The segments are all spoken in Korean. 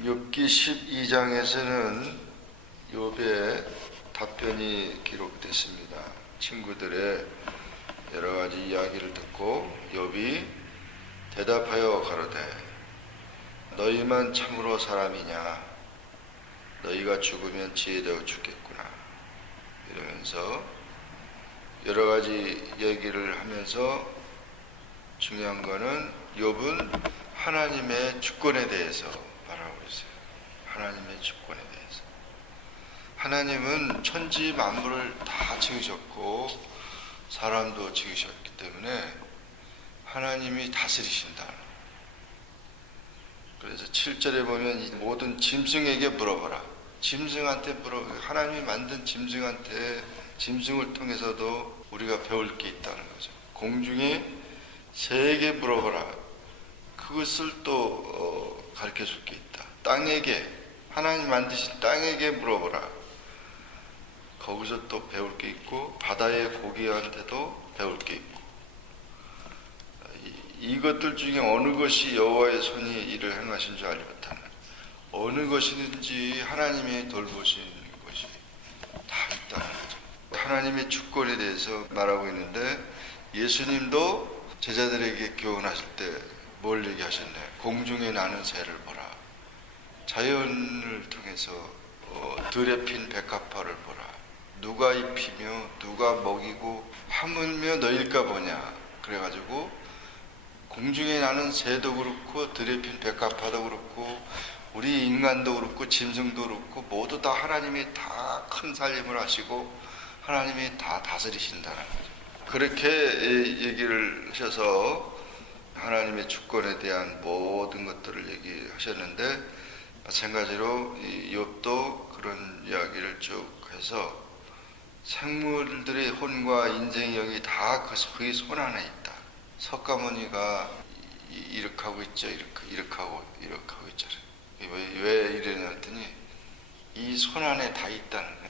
욥기 12장에서는 욥의 답변이 기록됐습니다. 친구들의 여러 가지 이야기를 듣고 욥이 대답하여 가로되 너희만 참으로 사람이냐? 너희가 죽으면 지혜되어 죽겠구나. 이러면서 여러 가지 얘기를 하면서 중요한 거는 욥은 하나님의 주권에 대해서 말하고 있어요. 하나님의 주권에 대해서. 하나님은 천지 만물을 다 지으셨고 사람도 지으셨기 때문에 하나님이 다스리신다. 그래서 7절에 보면 이 모든 짐승에게 물어보라. 짐승한테 물어보라. 하나님이 만든 짐승한테, 짐승을 통해서도 우리가 배울 게 있다는 거죠. 공중에 새에게 물어보라. 그것을 또 가르쳐 줄 게 있다. 땅에게, 하나님 만드신 땅에게 물어보라. 거기서 또 배울 게 있고 바다의 고기한테도 배울 게 있고, 이것들 중에 어느 것이 여호와의 손이 이를 행하신 줄 알지 못하는, 어느 것이든지 하나님이 돌보시는 것이 다 있다는 거죠. 하나님의 주권에 대해서 말하고 있는데, 예수님도 제자들에게 교훈하실 때 뭘 얘기하셨나요? 공중에 나는 새를 보라. 자연을 통해서 들에 핀 백합화를 보라. 누가 입히며 누가 먹이고 하물며 너일까 보냐. 그래가지고 공중에 나는 새도 그렇고 들에 핀 백합화도 그렇고 우리 인간도 그렇고 짐승도 그렇고 모두 다 하나님이 다 큰 살림을 하시고 하나님이 다 다스리신다는 거죠. 그렇게 얘기를 하셔서 하나님의 주권에 대한 모든 것들을 얘기하셨는데, 마찬가지로 욥도 그런 이야기를 쭉 해서 생물들의 혼과 인생의 영이 다 그의 손 안에 있다. 석가모니가 이렇게 하고 있죠. 이렇게 하고 있잖아요. 왜 이러냐 했더니 이 손 안에 다 있다는 거예요.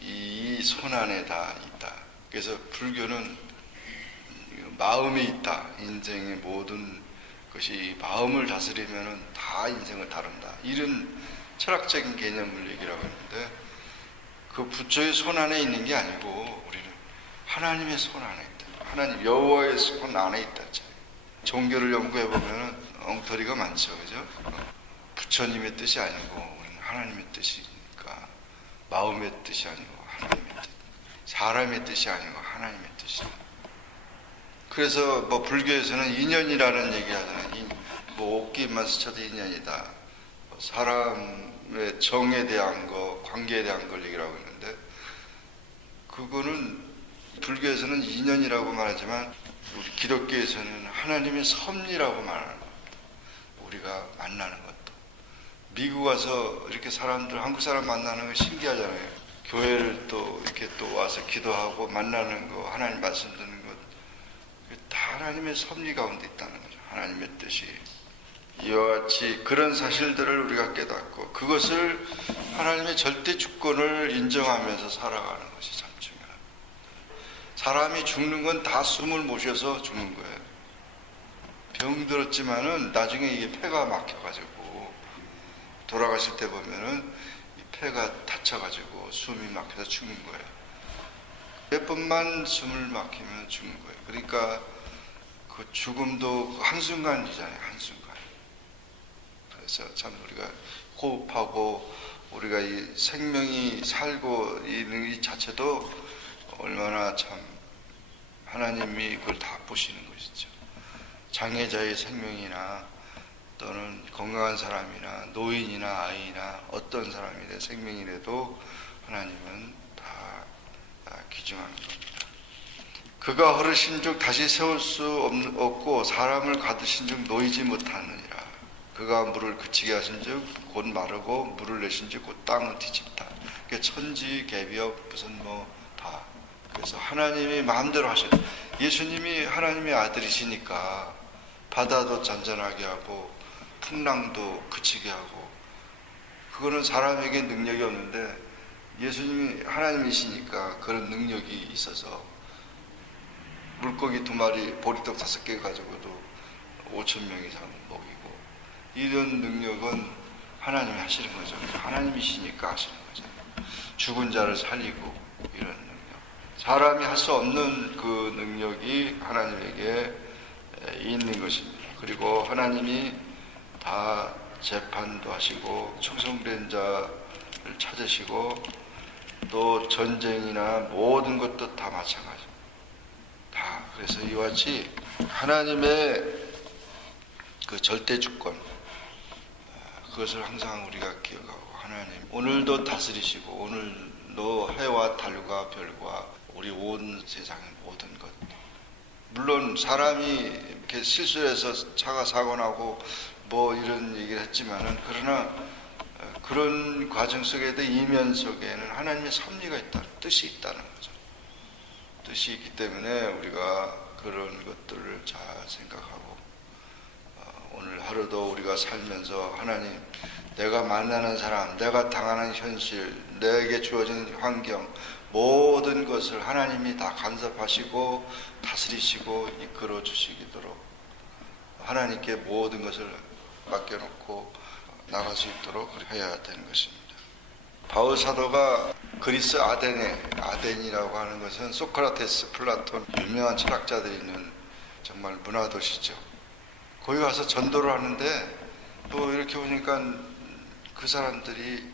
이 손 안에 다 있다. 그래서 불교는 마음이 있다. 인생의 모든 것이 마음을 다스리면 다 인생을 다룬다. 이런 철학적인 개념을 얘기라고 하는데, 그 부처의 손 안에 있는 게 아니고 우리는 하나님의 손 안에 있다. 하나님 여호와의 손 안에 있다. 종교를 연구해 보면 엉터리가 많죠, 그죠? 부처님의 뜻이 아니고 우리는 하나님의 뜻이니까, 마음의 뜻이 아니고 하나님의 뜻, 사람의 뜻이 아니고 하나님의 뜻이다. 그래서 불교에서는 인연이라는 얘기 하잖아요. 옷깃만 스쳐도 인연이다. 사람의 정에 대한 거, 관계에 대한 걸 얘기를 하고 있는데, 그거는 불교에서는 인연이라고 말하지만 우리 기독교에서는 하나님의 섭리라고 말하는 겁니다. 우리가 만나는 것도. 미국 와서 이렇게 사람들, 한국 사람 만나는 거 신기하잖아요. 교회를 또 이렇게 또 와서 기도하고 만나는 거, 하나님 말씀 듣는 것, 다 하나님의 섭리 가운데 있다는 거죠. 하나님의 뜻이. 이와 같이 그런 사실들을 우리가 깨닫고 그것을 하나님의 절대 주권을 인정하면서 살아가는 것이 참 중요합니다. 사람이 죽는 건 다 숨을 모셔서 죽는 거예요. 병들었지만은 나중에 이게 폐가 막혀가지고 돌아가실 때 보면은 이 폐가 다쳐가지고 숨이 막혀서 죽는 거예요. 몇 번만 숨을 막히면 죽는 거예요. 그러니까 그 죽음도 한순간이잖아요. 한순간. 그래서 참 우리가 호흡하고 우리가 이 생명이 살고 있는 이 자체도 얼마나 참 하나님이 그걸 다 보시는 것이죠. 장애자의 생명이나 또는 건강한 사람이나 노인이나 아이나 어떤 사람이나 생명이라도 하나님은 다 귀중한 겁니다. 그가 허르신 즉 다시 세울 수 없고 사람을 가두신 즉 놓이지 못하느니라. 그가 물을 그치게 하신 즉 곧 마르고 물을 내신 즉 곧 땅을 뒤집다. 그러니까 천지 개비업 무슨 다. 그래서 하나님이 마음대로 하셔. 예수님이 하나님의 아들이시니까 바다도 잔잔하게 하고 풍랑도 그치게 하고, 그거는 사람에게 능력이 없는데 예수님이 하나님이시니까 그런 능력이 있어서 물고기 2마리 보리떡 5개 가지고도 5,000명 이상 먹이고, 이런 능력은 하나님이 하시는 거죠. 하나님이시니까 하시는 거죠. 죽은 자를 살리고, 이런 능력, 사람이 할 수 없는 그 능력이 하나님에게 있는 것입니다. 그리고 하나님이 다 재판도 하시고 충성된 자를 찾으시고, 또 전쟁이나 모든 것도 다 마찬가지입니다. 다. 그래서 이와 같이 하나님의 그 절대 주권, 그것을 항상 우리가 기억하고, 하나님 오늘도 다스리시고, 오늘도 해와 달과 별과 우리 온 세상의 모든 것, 물론 사람이 이렇게 실수해서 차가 사고 나고 뭐 이런 얘기를 했지만은, 그러나 그런 과정 속에도 이면 속에는 하나님의 섭리가 있다는, 뜻이 있다는 거죠. 뜻이 있기 때문에 우리가 그런 것들을 잘 생각하고, 오늘 하루도 우리가 살면서 하나님, 내가 만나는 사람, 내가 당하는 현실, 내게 주어진 환경, 모든 것을 하나님이 다 간섭하시고 다스리시고 이끌어 주시도록 하나님께 모든 것을 맡겨놓고 나갈 수 있도록 해야 되는 것입니다. 바울 사도가 그리스 아덴이라고 하는 것은 소크라테스, 플라톤, 유명한 철학자들이 있는 정말 문화도시죠. 거기 가서 전도를 하는데, 또 이렇게 보니까 그 사람들이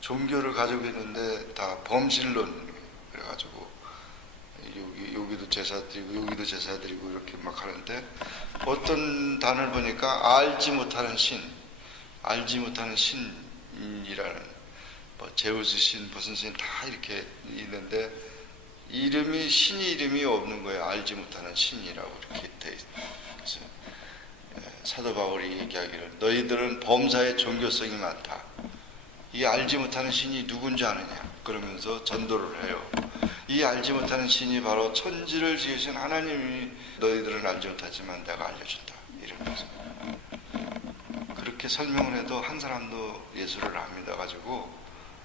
종교를 가지고 있는데 다 범신론 그래가지고 여기도 제사 드리고 여기도 제사 드리고 이렇게 막 하는데, 어떤 단을 보니까 알지 못하는 신이라는, 뭐 제우스 신, 무슨 신 다 이렇게 있는데 신이 이름이 없는 거예요. 알지 못하는 신이라고 이렇게 돼 있어요. 사도 바울이 얘기하기를, 너희들은 범사에 종교성이 많다. 이 알지 못하는 신이 누군지 아느냐? 그러면서 전도를 해요. 이 알지 못하는 신이 바로 천지를 지으신 하나님이 너희들은 알지 못하지만 내가 알려준다, 이러면서 그렇게 설명을 해도 한 사람도 예수를 안 믿어가지고,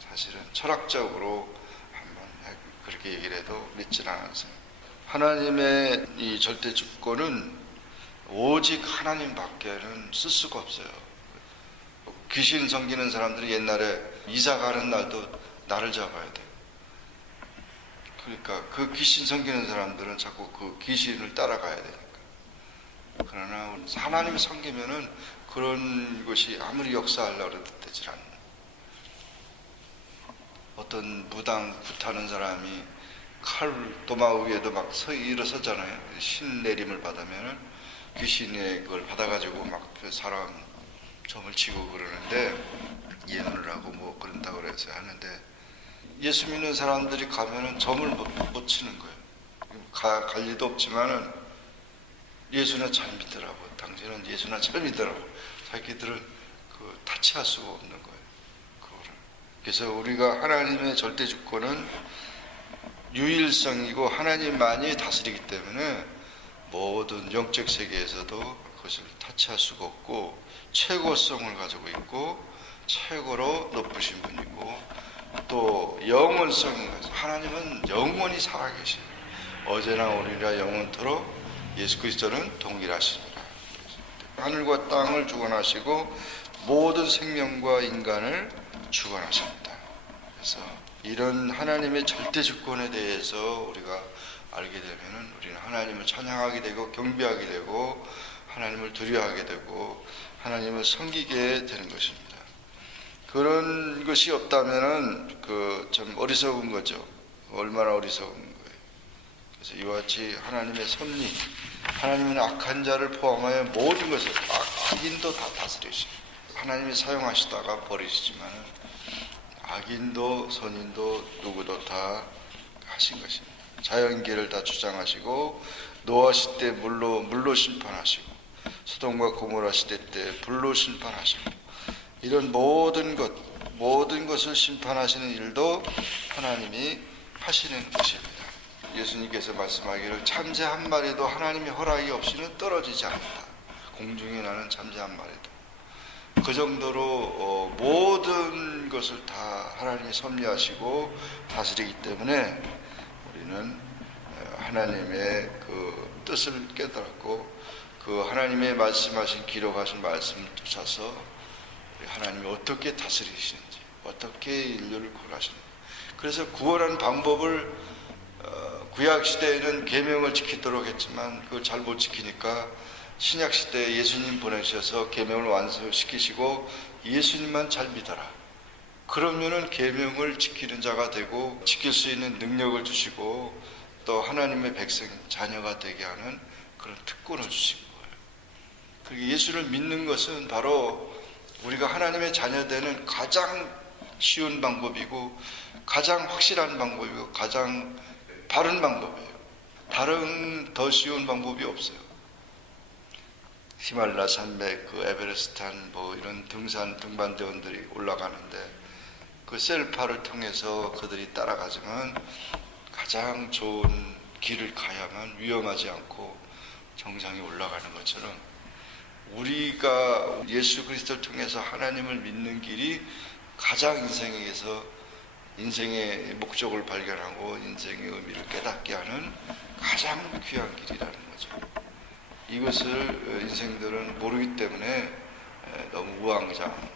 사실은 철학적으로 한번 그렇게 얘기를 해도 믿질 않았어요. 하나님의 이 절대 주권은 오직 하나님밖에는 쓸 수가 없어요. 귀신 섬기는 사람들이 옛날에 이사 가는 날도 나를 잡아야 돼. 그러니까 그 귀신 섬기는 사람들은 자꾸 그 귀신을 따라가야 되니까. 그러나 하나님을 섬기면은 그런 것이 아무리 역사하려고 해도 되질 않는. 어떤 무당 굿하는 사람이 칼 도마 위에도 막 일어서잖아요. 신 내림을 받으면은 귀신의 그걸 받아가지고 막 그 사람 점을 치고 그러는데, 예언을 하고 뭐 그런다고 그래서 하는데, 예수 믿는 사람들이 가면은 점을 못 치는 거예요. 갈 리도 없지만은 예수나 잘 믿더라고. 당신은 예수나 잘 믿더라고. 자기들은 그 타치할 수가 없는 거예요. 그거를. 그래서 우리가 하나님의 절대 주권은 유일성이고 하나님만이 다스리기 때문에 모든 영적 세계에서도 그것을 타치할 수가 없고, 최고성을 가지고 있고 최고로 높으신 분이고, 또 영원성인 것은 하나님은 영원히 살아계시고 어제나 오늘이라 영원토록 예수 그리스도는 동일하시니라. 하늘과 땅을 주관하시고 모든 생명과 인간을 주관하십니다. 그래서 이런 하나님의 절대 주권에 대해서 우리가 알게 되면은 우리는 하나님을 찬양하게 되고 경배하게 되고 하나님을 두려워하게 되고 하나님을 섬기게 되는 것입니다. 그런 것이 없다면은 좀 어리석은 거죠. 얼마나 어리석은 거예요. 그래서 이와 같이 하나님의 섭리, 하나님은 악한 자를 포함하여 모든 것을, 악인도 다 다스리시고 하나님이 사용하시다가 버리시지만 악인도 선인도 누구도 다 하신 것입니다. 자연계를 다 주장하시고 노아 시대 물로 심판하시고 소돔과 고모라 시대 때 불로 심판하시고, 이런 모든 것을 심판하시는 일도 하나님이 하시는 것입니다. 예수님께서 말씀하기를 참새 한 마리도 하나님의 허락이 없이는 떨어지지 않는다. 공중에 나는 참새 한 마리도. 그 정도로 모든 것을 다 하나님이 섭리하시고 다스리기 때문에 우리는 하나님의 그 뜻을 깨달았고 그 하나님의 말씀하신 기록하신 말씀을 쫓아서 하나님이 어떻게 다스리시는지 어떻게 인류를 구원하시는지 그래서 구원하는 방법을 구약 시대에는 계명을 지키도록 했지만 그걸 잘 못 지키니까 신약 시대에 예수님 보내셔서 계명을 완수시키시고 예수님만 잘 믿어라. 그러면은 계명을 지키는 자가 되고 지킬 수 있는 능력을 주시고 또 하나님의 백성 자녀가 되게 하는 그런 특권을 주신 거예요. 그리고 예수를 믿는 것은 바로 우리가 하나님의 자녀 되는 가장 쉬운 방법이고 가장 확실한 방법이고 가장 바른 방법이에요. 다른 더 쉬운 방법이 없어요. 히말라야 산맥, 그 에베레스트산 뭐 이런 등반대원들이 올라가는데 그 셀파를 통해서 그들이 따라가지만 가장 좋은 길을 가야만 위험하지 않고 정상에 올라가는 것처럼 우리가 예수 그리스도를 통해서 하나님을 믿는 길이 가장 인생의 목적을 발견하고 인생의 의미를 깨닫게 하는 가장 귀한 길이라는 거죠. 이것을 인생들은 모르기 때문에 너무 우왕좌왕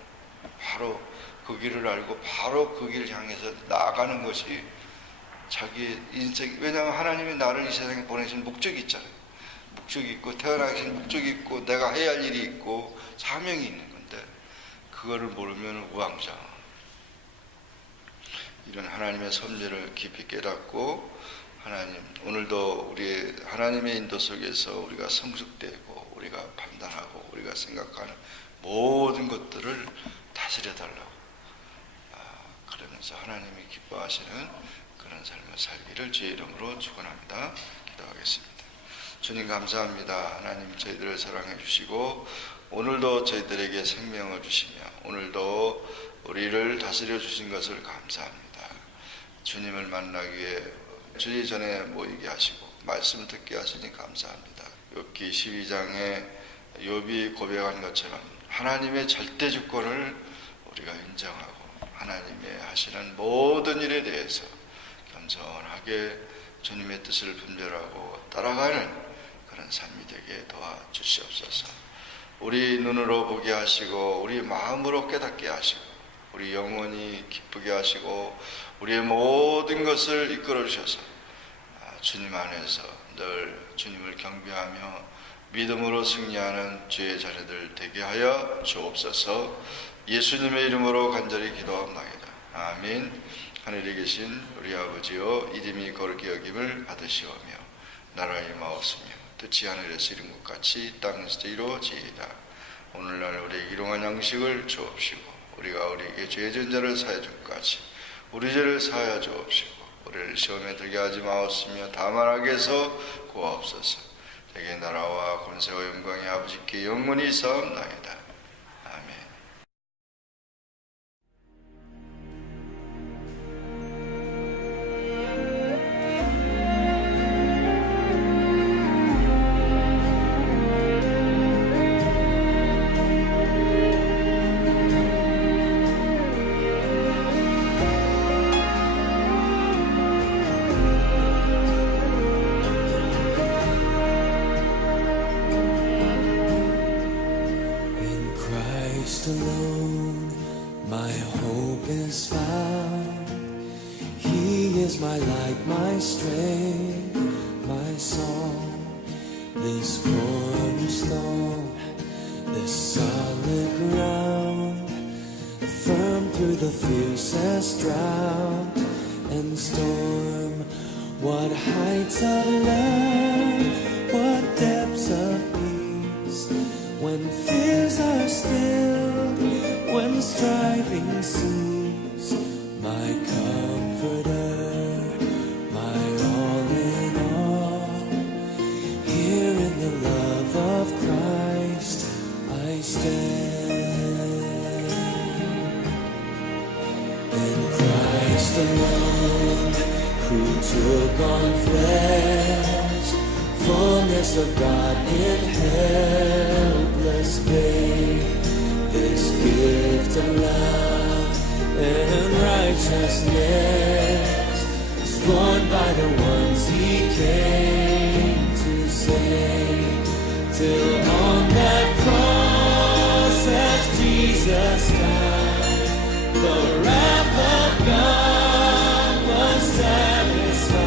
바로 그 길을 알고 바로 그 길을 향해서 나아가는 것이 자기 인생, 왜냐하면 하나님이 나를 이 세상에 보내신 목적이 있잖아요. 목적이 있고 태어나신 목적이 있고 내가 해야 할 일이 있고 사명이 있는 건데 그거를 모르면 우왕좌왕. 이런 하나님의 섭리를 깊이 깨닫고 하나님 오늘도 우리 하나님의 인도 속에서 우리가 성숙되고 우리가 판단하고 우리가 생각하는 모든 것들을 다스려 달라고 그러면서 하나님이 기뻐하시는 그런 삶을 살기를 주의 이름으로 축원합니다. 기도하겠습니다. 주님 감사합니다. 하나님 저희들을 사랑해 주시고 오늘도 저희들에게 생명을 주시며 오늘도 우리를 다스려 주신 것을 감사합니다. 주님을 만나기 위해 주의 전에 모이게 하시고 말씀 듣게 하시니 감사합니다. 욥기 12장에 욥이 고백한 것처럼 하나님의 절대 주권을 우리가 인정하고 하나님의 하시는 모든 일에 대해서 겸손하게 주님의 뜻을 분별하고 따라가는 그런 삶이 되게 도와주시옵소서. 우리 눈으로 보게 하시고 우리 마음으로 깨닫게 하시고 우리 영혼이 기쁘게 하시고 우리의 모든 것을 이끌어 주셔서 주님 안에서 늘 주님을 경배하며 믿음으로 승리하는 주의 자녀들 되게 하여 주옵소서. 예수님의 이름으로 간절히 기도합니다. 아멘. 하늘에 계신 우리 아버지여 이름이 거룩히 여김을 받으시오며 나라의 마옵시며 뜻이 하늘에서 이룬 것 같이 땅에서도 이루어지이다. 오늘날 우리에게 일용할 양식을 주옵시고 우리가 우리에게 죄 지은 자를 사하여 줄 것 같이 우리 죄를 사하여 주옵시고 우리를 시험에 들게 하지 마옵시며 다만 악에서 구하옵소서. 대개 나라와 권세와 영광이 아버지께 영원히 있사옵나이다. 아멘. Alone, my hope is found. He is my light, my strength, my song. This cornerstone, this solid ground, firm through the fiercest drought and storm. What heights of love, what depths of peace, when fears are stilled, when striving cease. My comforter, my all in all. Here in the love of Christ I stand. In Christ alone, who took on flesh, fullness of God in helpless babe. This this gift of love and righteousness, scorned by the ones he came to save, till on that cross as Jesus died, the wrath of God was satisfied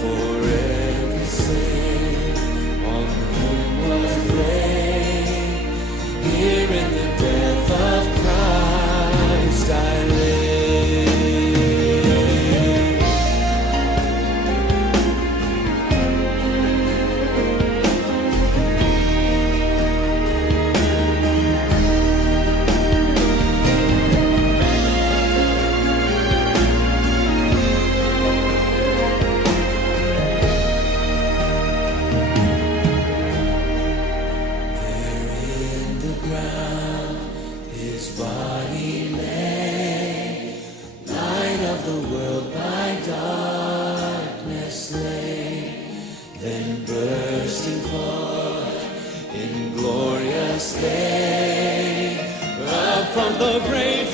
for every sin on whom was laid. Here in the death of Christ I live. His body lay, light of the world by darkness slain, then bursting forth in glorious day, up from the grave.